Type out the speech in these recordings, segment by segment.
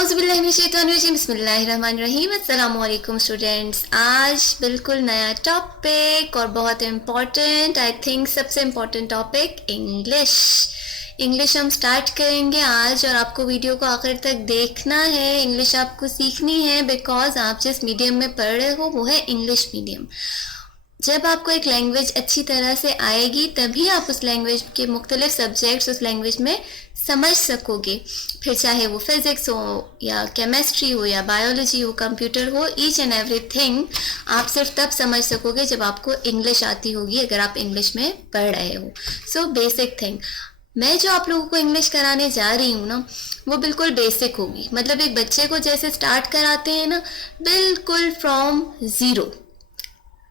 नाउज़ुबिल्लाहिमिनश्शैतानिर्रजीम बिस्मिल्लाहिर्रहमानिर्रहीम। अस्सलामुअलैकुम स्टूडेंट्स। आज बिल्कुल नया टॉपिक और बहुत इम्पॉर्टेंट, आई थिंक सबसे इम्पॉर्टेंट टॉपिक इंग्लिश हम स्टार्ट करेंगे आज। और आपको वीडियो को आखिर तक देखना है, इंग्लिश आपको सीखनी है बिकॉज आप जिस मीडियम में पढ़ रहे हो वो है इंग्लिश मीडियम। जब आपको एक लैंग्वेज अच्छी तरह से आएगी तभी आप उस लैंग्वेज के मुख्तलिफ सब्जेक्ट्स उस लैंग्वेज में समझ सकोगे, फिर चाहे वो फिज़िक्स हो या केमिस्ट्री हो या बायोलॉजी हो, कंप्यूटर हो, ईच एंड एवरीथिंग आप सिर्फ तब समझ सकोगे जब आपको इंग्लिश आती होगी, अगर आप इंग्लिश में पढ़ रहे हो। सो बेसिक थिंग, मैं जो आप लोगों को इंग्लिश कराने जा रही हूँ ना, वो बिल्कुल बेसिक होगी। मतलब एक बच्चे को जैसे स्टार्ट कराते हैं ना, बिल्कुल फ्रॉम ज़ीरो।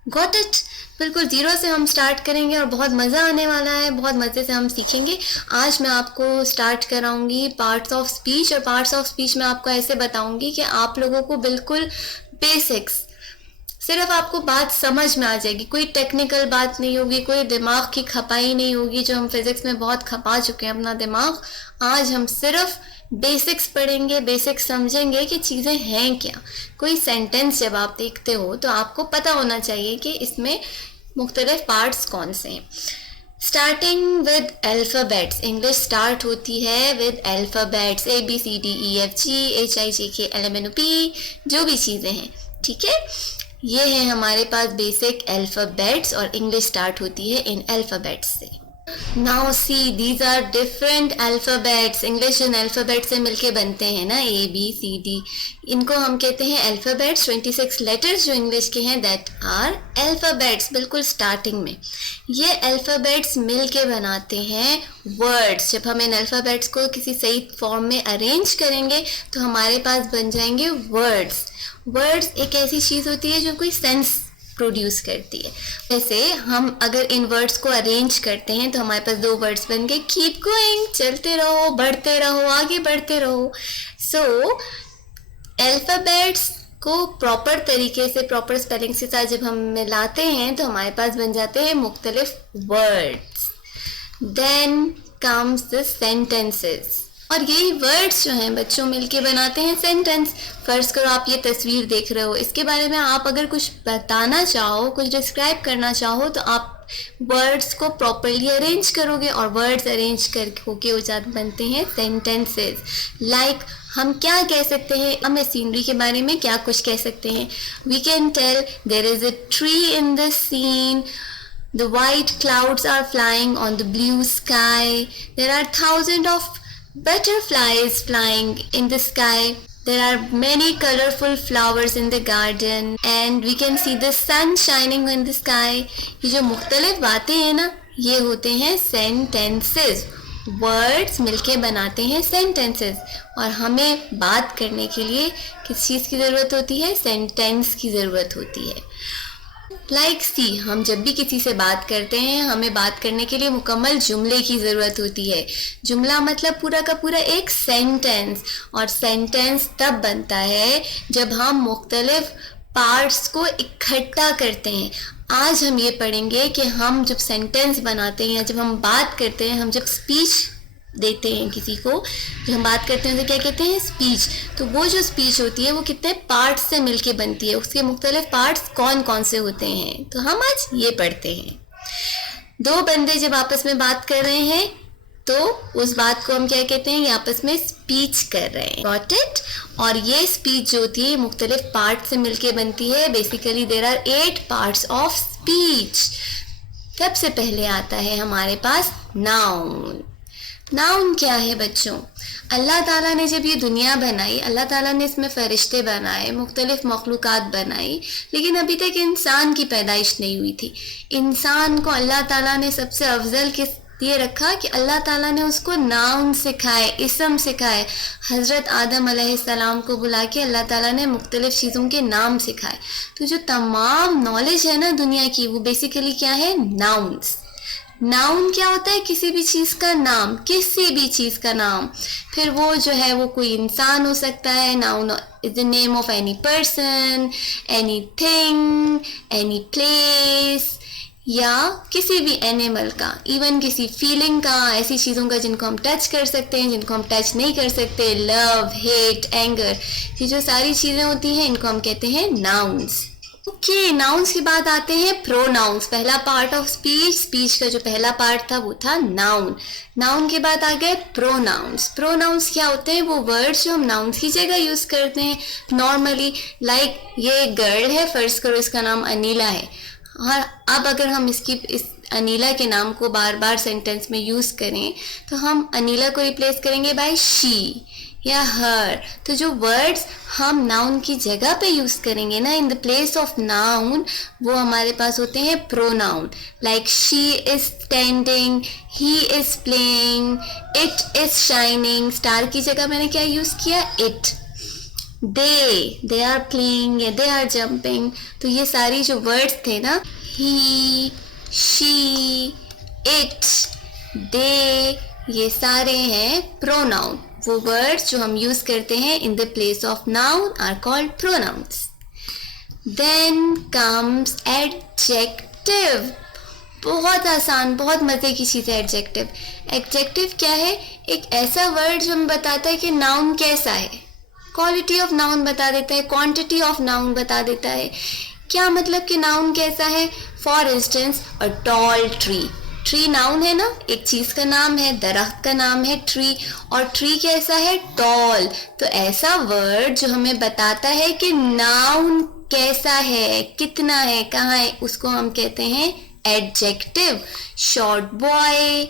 Got it? बिल्कुल ज़ीरो से हम स्टार्ट करेंगे और बहुत मज़ा आने वाला है, बहुत मज़े से हम सीखेंगे। आज मैं आपको स्टार्ट कराऊंगी पार्ट्स ऑफ स्पीच, और पार्ट्स ऑफ स्पीच मैं आपको ऐसे बताऊंगी कि आप लोगों को बिल्कुल बेसिक्स, सिर्फ आपको बात समझ में आ जाएगी, कोई टेक्निकल बात नहीं होगी, कोई दिमाग की खपाई नहीं होगी जो हम फिज़िक्स में बहुत खपा चुके हैं अपना दिमाग। आज हम सिर्फ बेसिक्स पढ़ेंगे, बेसिक्स समझेंगे कि चीज़ें हैं क्या। कोई सेंटेंस जब आप देखते हो तो आपको पता होना चाहिए कि इसमें मुख्तलिफ पार्ट्स कौन से हैं। Starting with alphabets, English start होती है विद अल्फ़ाबेट्स, ABCDEFGHIJKLMNOP, जो भी चीज़ें हैं, ठीक है। ये है हमारे पास बेसिक अल्फ़ाबेट्स और इंग्लिश स्टार्ट होती है इन अल्फ़ाबेट्स से। Now see, these are different alphabets. English इन अल्फ़ाबेट से मिलके बनते हैं ना, ABCD, इनको हम कहते हैं अल्फ़ाबेट्स। 26 लेटर्स जो इंग्लिश के हैं दैट आर अल्फ़ाबेट्स, बिल्कुल स्टार्टिंग में। ये अल्फ़ाबेट्स मिलके बनाते हैं वर्ड्स। जब हम इन अल्फ़ाबेट्स को किसी सही फॉर्म में अरेंज करेंगे तो हमारे पास बन जाएंगे वर्ड्स। वर्ड्स एक ऐसी चीज़ होती है जो कोई सेंस प्रोड्यूस करती है। जैसे हम अगर इन वर्ड्स को अरेंज करते हैं तो हमारे पास दो वर्ड्स बन गए, कीप गोइंग, चलते रहो, बढ़ते रहो, आगे बढ़ते रहो। सो अल्फ़ाबेट्स को प्रॉपर तरीके से, प्रॉपर स्पेलिंग के साथ जब हम मिलाते हैं तो हमारे पास बन जाते हैं मुख्तलिफ words. Then comes the sentences, और यही वर्ड्स जो हैं बच्चों मिलके बनाते हैं सेंटेंस। फर्ज करो आप ये तस्वीर देख रहे हो, इसके बारे में आप अगर कुछ बताना चाहो, कुछ डिस्क्राइब करना चाहो तो आप वर्ड्स को प्रॉपरली अरेंज करोगे, और वर्ड्स अरेंज करके हो जाते बनते हैं सेंटेंसेस। लाइक हम क्या कह सकते हैं, हम इस सीनरी के बारे में क्या कुछ कह सकते हैं। We can tell there is a tree in this scene, the white clouds are flying on the blue sky, there are thousands of butterflies flying in the sky, there are many colorful flowers in the garden, and we can see the sun shining in the sky। ये जो मुख्तलिफ बातें हैं ना, ये होते हैं sentences. Words मिलके बनाते हैं सेंटेंसेस, और हमें बात करने के लिए किस चीज़ की ज़रूरत होती है? सेंटेंस की ज़रूरत होती है। लाइक सी, हम जब भी किसी से बात करते हैं हमें बात करने के लिए मुकम्मल जुमले की ज़रूरत होती है। जुमला मतलब पूरा का पूरा एक सेंटेंस, और सेंटेंस तब बनता है जब हम मुख्तलिफ पार्ट्स को इकट्ठा करते हैं। आज हम ये पढ़ेंगे कि हम जब सेंटेंस बनाते हैं या जब हम बात करते हैं, हम जब स्पीच देते हैं किसी को, जो हम बात करते हैं उसे क्या कहते हैं? स्पीच। तो वो जो स्पीच होती है वो कितने पार्ट्स से मिलके बनती है, उसके मुख्तलिफ पार्ट्स कौन कौन से होते हैं, तो हम आज ये पढ़ते हैं। दो बंदे जब आपस में बात कर रहे हैं तो उस बात को हम क्या कहते हैं? ये आपस में स्पीच कर रहे हैं। Got it? और ये स्पीच जो होती है मुख्तलिफ पार्ट से मिलके बनती है। Basically there are 8 parts of speech. सबसे पहले आता है हमारे पास नाउन। नाउन क्या है बच्चों? अल्लाह ताला ने जब ये दुनिया बनाई, अल्लाह ताला ने इसमें फ़रिश्ते बनाए, मुख्तलिफ मखलूक़ात बनाई, लेकिन अभी तक इंसान की पैदाइश नहीं हुई थी। इंसान को अल्लाह ताला ने सबसे अफजल किस ये रखा कि अल्लाह ताला ने उसको नाउन सिखाए, इसम सिखाए। हज़रत आदम अलैहिस्सलाम को बुला के अल्लाह ताला ने मुख्तलिफ चीज़ों के नाम सिखाए। तो जो तमाम नॉलेज है ना दुनिया की, वो बेसिकली क्या है? नाउन्स। नाउन क्या होता है? किसी भी चीज़ का नाम, किसी भी चीज़ का नाम। फिर वो जो है वो कोई इंसान हो सकता है, noun is the name of any person, any thing, any place, या किसी भी एनिमल का, इवन किसी फीलिंग का, ऐसी चीज़ों का जिनको हम टच कर सकते हैं, जिनको हम टच नहीं कर सकते, लव, हेट, एंगर, ये जो सारी चीज़ें होती हैं इनको हम कहते हैं नाउन्स। ओके, नाउन्स के बाद आते हैं प्रोनाउंस। पहला पार्ट ऑफ स्पीच, स्पीच का जो पहला पार्ट था वो था नाउन। नाउन के बाद आ गए प्रोनाउंस। प्रोनाउंस क्या होते हैं? वो वर्ड्स जो हम नाउन्स की जगह यूज करते हैं नॉर्मली। लाइक ये गर्ल है, फर्ज करो इसका नाम अनीला है। हाँ, अब अगर हम इस अनीला के नाम को बार बार सेंटेंस में यूज करें तो हम अनीला को रिप्लेस करेंगे बाय शी या हर। तो जो वर्ड्स हम नाउन की जगह पे यूज करेंगे ना, इन द प्लेस ऑफ नाउन, वो हमारे पास होते हैं pronoun. Like she is standing, he is playing, it is shining. Star की जगह मैंने क्या यूज किया? इट। दे आर प्लेइंग या दे आर जंपिंग। तो ये सारी जो वर्ड्स थे ना, ही, शी, इट, दे, ये सारे हैं प्रोनाउन। वो वर्ड्स जो हम यूज करते हैं in the place of noun are called pronouns. Then comes adjective. बहुत आसान, बहुत मजे की चीज है एडजेक्टिव। एडजेक्टिव क्या है? एक ऐसा वर्ड जो हमें बताता है कि नाउन कैसा है। क्वालिटी ऑफ नाउन बता देता है, क्वांटिटी ऑफ नाउन बता देता है। क्या मतलब कि नाउन कैसा है? For instance, a tall tree. Tree noun है ना, एक चीज का नाम है, दरख्त का नाम है ट्री, और ट्री कैसा है? टॉल। तो ऐसा वर्ड जो हमें बताता है कि नाउन कैसा है, कितना है, कहाँ है, उसको हम कहते हैं adjective. Short boy,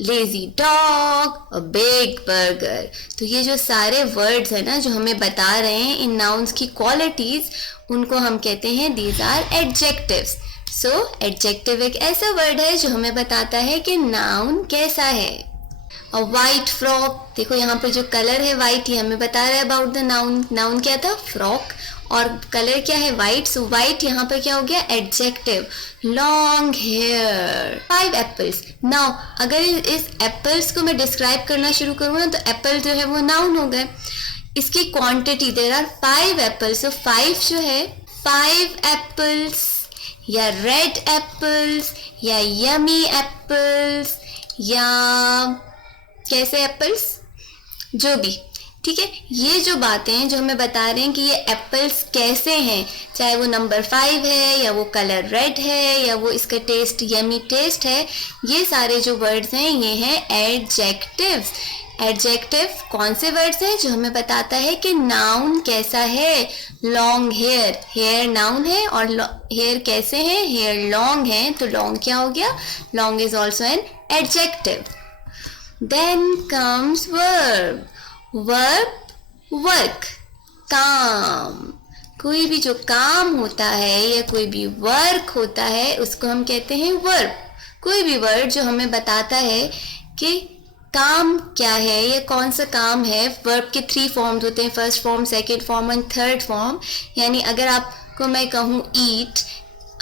lazy dog, big burger. तो ये जो सारे वर्ड्स है ना जो हमें बता रहे हैं इन नाउन्स की क्वालिटीज, उनको हम कहते हैं these are adjectives. So adjective एक ऐसा वर्ड है जो हमें बताता है कि नाउन कैसा है। और वाइट फ्रॉक, देखो यहाँ पर जो कलर है वाइट, ये हमें बता रहा है अबाउट द नाउन। नाउन क्या था? फ्रॉक, और कलर क्या है? वाइट। सो वाइट यहाँ पर क्या हो गया? Adjective. Long hair, 5 apples. Now अगर इस एप्पल्स को मैं डिस्क्राइब करना शुरू करूँ ना, तो एप्पल जो है वो नाउन हो गए। इसकी क्वांटिटी, देयर आर 5 एप्पल्स। सो 5 जो है, 5 एप्पल्स, या रेड एप्पल्स, या यमी एप्पल्स, या कैसे एप्पल्स, जो भी, ठीक है। ये जो बातें हैं जो हमें बता रहे हैं कि ये एप्पल्स कैसे हैं, चाहे वो नंबर 5 है, या वो कलर रेड है, या वो इसका टेस्ट यमी टेस्ट है, ये सारे जो वर्ड्स हैं ये हैं एडजेक्टिव्स। एडजेक्टिव कौन से वर्ड्स हैं? जो हमें बताता है कि नाउन कैसा है। लॉन्ग हेयर, हेयर नाउन है, और हेयर कैसे हैं? हेयर लॉन्ग है। तो लॉन्ग क्या हो गया? Long is also an adjective. Then comes verb. Verb, work, काम। कोई भी जो काम होता है या कोई भी वर्क होता है उसको हम कहते हैं वर्ब। कोई भी वर्ड जो हमें बताता है कि काम क्या है या कौन सा काम है। वर्ब के 3 फॉर्म्स होते हैं, first form, second form and third form. यानी अगर आपको मैं कहूँ ईट,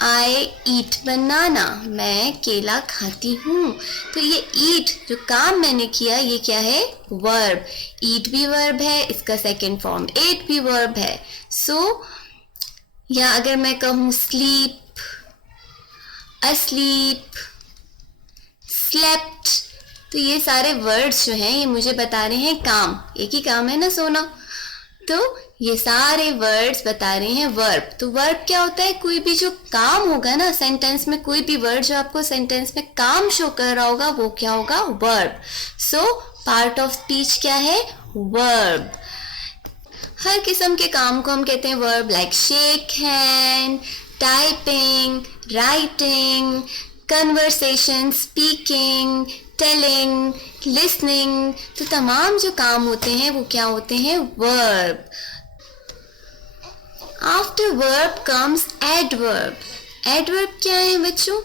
आई ईट बनाना, मैं केला खाती हूँ, तो ये ईट जो काम मैंने किया ये क्या है? वर्ब। ईट भी वर्ब है, इसका सेकेंड फॉर्म एट भी वर्ब है। सो या अगर मैं कहूँ स्लीप, अस्लीप, स्लेप्ट, तो ये सारे वर्ड्स जो हैं ये मुझे बता रहे हैं काम। एक ही काम है ना, सोना। तो ये सारे वर्ड्स बता रहे हैं वर्ब। तो वर्ब क्या होता है? कोई भी जो काम होगा ना सेंटेंस में, कोई भी वर्ड जो आपको सेंटेंस में काम शो कर रहा होगा वो क्या होगा? Verb. So part of speech क्या है? वर्ब। हर किस्म के काम को हम कहते हैं verb, like shake hand, typing, writing, conversation, speaking, telling, listening. तो तमाम जो काम होते हैं वो क्या होते हैं? Verb. After verb comes adverb. Adverb क्या है बच्चों?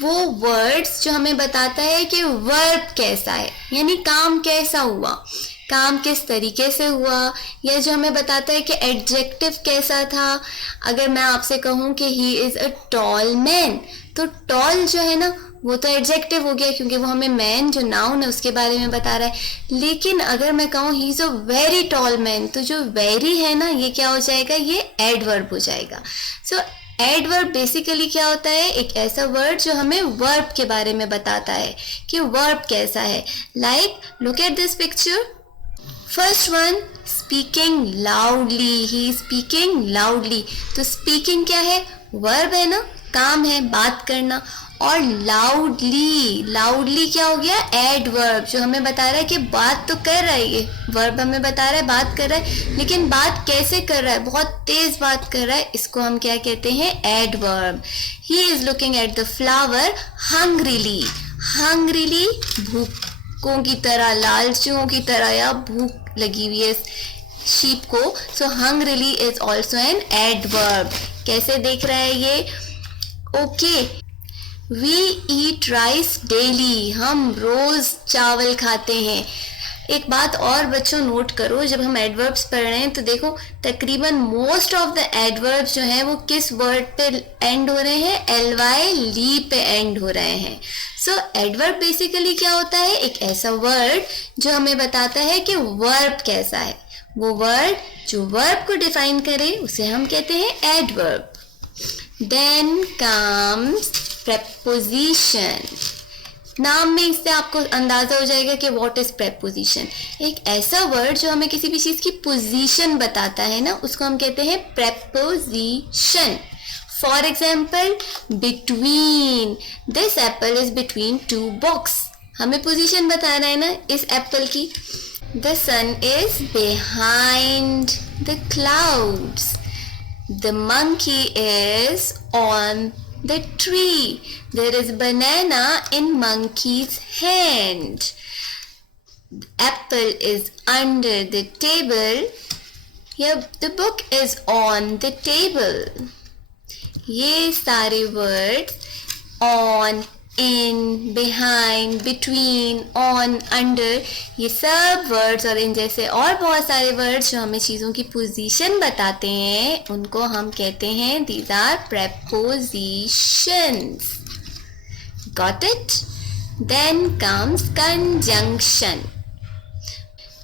वो वर्ड्स जो हमें बताता है कि वर्ब कैसा है, यानी काम कैसा हुआ, काम किस तरीके से हुआ, या जो हमें बताता है कि एडजेक्टिव कैसा था। अगर मैं आपसे कहूँ कि he is a tall man, तो टॉल जो है ना वो तो एडजेक्टिव हो गया क्योंकि वो हमें मैन जो नाउन है उसके बारे में बता रहा है। लेकिन अगर मैं कहूँ he is a very tall man, तो जो वेरी है ना ये क्या हो जाएगा? ये एडवर्ब हो जाएगा। सो एडवर्ब बेसिकली क्या होता है? एक ऐसा वर्ड जो हमें वर्ब के बारे में बताता है कि वर्ब कैसा है. Like look at this picture. First one, speaking loudly. He speaking loudly. तो स्पीकिंग क्या है? वर्ब है ना, काम है, बात करना. और लाउडली, लाउडली क्या हो गया? एडवर्ब, जो हमें बता रहा है कि बात तो कर रहा है. ये वर्ब हमें बता रहा है बात कर रहा है, लेकिन बात कैसे कर रहा है? बहुत तेज बात कर रहा है. इसको हम क्या कहते हैं? Adverb. He is looking at the flower hungrily. Hungrily, भूखों की तरह, लालचियों की तरह, या भूख लगी हुई है शीप को. सो हंग्रीली इज ऑल्सो एन एडवर्ब. कैसे देख रहा है ये? Okay. We eat rice daily. हम रोज चावल खाते हैं. एक बात और बच्चों नोट करो, जब हम एडवर्ब्स पढ़ रहे हैं तो देखो तकरीबन मोस्ट ऑफ द एडवर्ब्स जो हैं वो किस वर्ड पे एंड हो रहे हैं? ly, ली पे एंड हो रहे हैं. सो एडवर्ब बेसिकली क्या होता है? एक ऐसा वर्ड जो हमें बताता है कि वर्ब कैसा है. वो वर्ड जो वर्ब को डिफाइन करे उसे हम कहते हैं एडवर्ब. Then comes preposition. नाम में इससे आपको अंदाजा हो जाएगा कि व्हाट इज preposition. एक ऐसा वर्ड जो हमें किसी भी चीज की पोजीशन बताता है ना, उसको हम कहते हैं preposition. For example, between. This apple is between two box. हमें पोजीशन बता रहा है ना इस एप्पल की. The sun is behind the clouds. The monkey is on the tree. There is banana in monkey's hand. The apple is under the table. Yeah, the book is on the table. ये सारे words on, in, behind, between, on, under, ये सब words और इन जैसे और बहुत सारे words जो हमें चीज़ों की पोजीशन बताते हैं उनको हम कहते हैं these are prepositions. Got it? Then comes conjunction.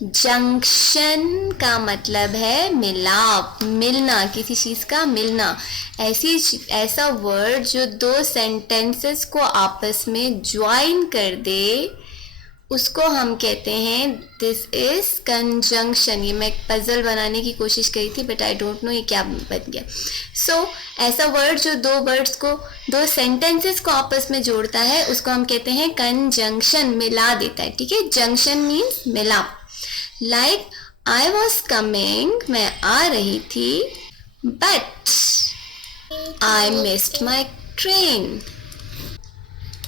Junction का मतलब है मिलाप, मिलना, किसी चीज का मिलना. ऐसा वर्ड जो दो सेंटेंसेस को आपस में ज्वाइन कर दे उसको हम कहते हैं दिस इज कंजंक्शन. ये मैं एक पजल बनाने की कोशिश करी थी बट आई डोंट नो ये क्या बन गया. सो ऐसा वर्ड जो दो वर्ड्स को, दो सेंटेंसेस को आपस में जोड़ता है उसको हम कहते हैं कंजंक्शन, मिला देता है. ठीक है, जंक्शन मीन्स मिलाप. Like I was coming, मैं आ रही थी, but I missed my train.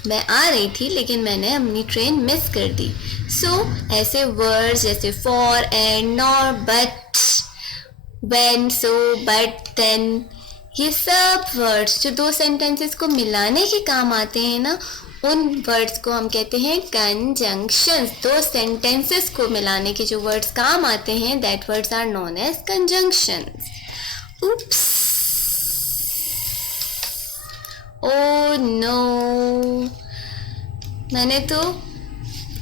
मैं आ रही थी लेकिन मैंने अपनी ट्रेन मिस कर दी. So ऐसे वर्ड्स जैसे for, and, nor, but, when, so, but, then, ये सब वर्ड्स जो दो सेंटेंसेस को मिलाने के काम आते हैं ना, उन वर्ड्स को हम कहते हैं कंजंक्शंस. दो सेंटेंसेस को मिलाने के जो वर्ड्स काम आते हैं that words are known as conjunctions. Oops, oh no, मैंने तो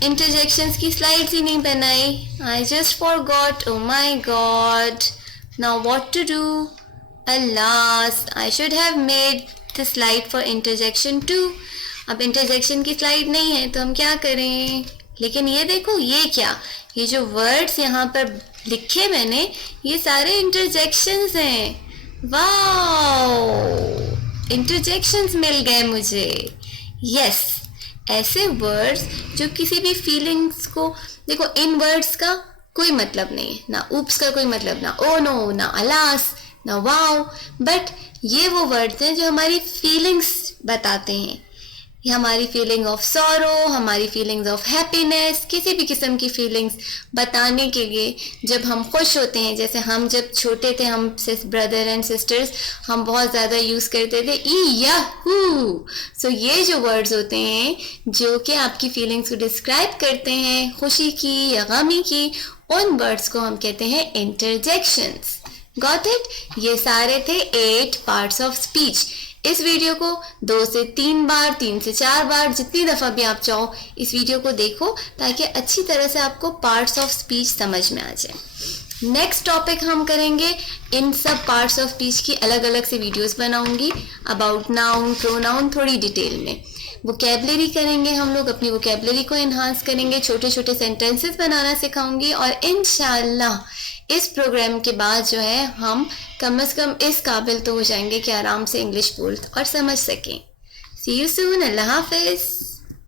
इंटरजेक्शंस की स्लाइड्स ही नहीं बनाई. I just forgot. Oh my god, now what to do? Alas, I should have made the slide for interjection too. अब interjection की slide नहीं है तो हम क्या करें? लेकिन ये देखो, ये क्या, ये जो वर्ड्स यहाँ पर लिखे मैंने ये सारे इंटरजेक्शंस हैं. वाओ, इंटरजेक्शंस मिल गए मुझे. यस, ऐसे वर्ड्स जो किसी भी फीलिंग्स को, देखो इन वर्ड्स का कोई मतलब नहीं है, ना ऊप्स का कोई मतलब, ना ओ नो, ना अलास, ना वाओ, बट ये वो वर्ड्स हैं जो हमारी फीलिंग्स बताते हैं. हमारी फीलिंग ऑफ सॉरो, हमारी फीलिंग्स ऑफ हैप्पीनेस, किसी भी किस्म की फीलिंग्स बताने के लिए जब हम खुश होते हैं, जैसे हम जब छोटे थे, हम ब्रदर एंड सिस्टर्स, हम बहुत ज़्यादा यूज़ करते थे ई याहू. सो ये जो वर्ड्स होते हैं जो कि आपकी फीलिंग्स को डिस्क्राइब करते हैं, खुशी की या गमी की, उन वर्ड्स को हम कहते हैं इंटरजेक्शंस. Got it? ये सारे थे 8 पार्ट्स ऑफ स्पीच. इस वीडियो को 2 से 3 बार, 3 से 4 बार, जितनी दफ़ा भी आप चाहो इस वीडियो को देखो ताकि अच्छी तरह से आपको पार्ट्स ऑफ स्पीच समझ में आ जाए. नेक्स्ट टॉपिक हम करेंगे, इन सब पार्ट्स ऑफ स्पीच की अलग अलग से वीडियोस बनाऊंगी, अबाउट नाउन, प्रोनाउन, थोड़ी डिटेल में। वोकेबलरी करेंगे हम लोग, अपनी वोकेबलरी को एनहांस करेंगे, छोटे छोटे सेंटेंसेस बनाना सिखाऊंगी, और इंशाल्लाह इस प्रोग्राम के बाद जो है हम कम से कम इस काबिल तो हो जाएंगे कि आराम से इंग्लिश बोल और समझ सकें। सी यू सून, अल्लाह हाफिज़।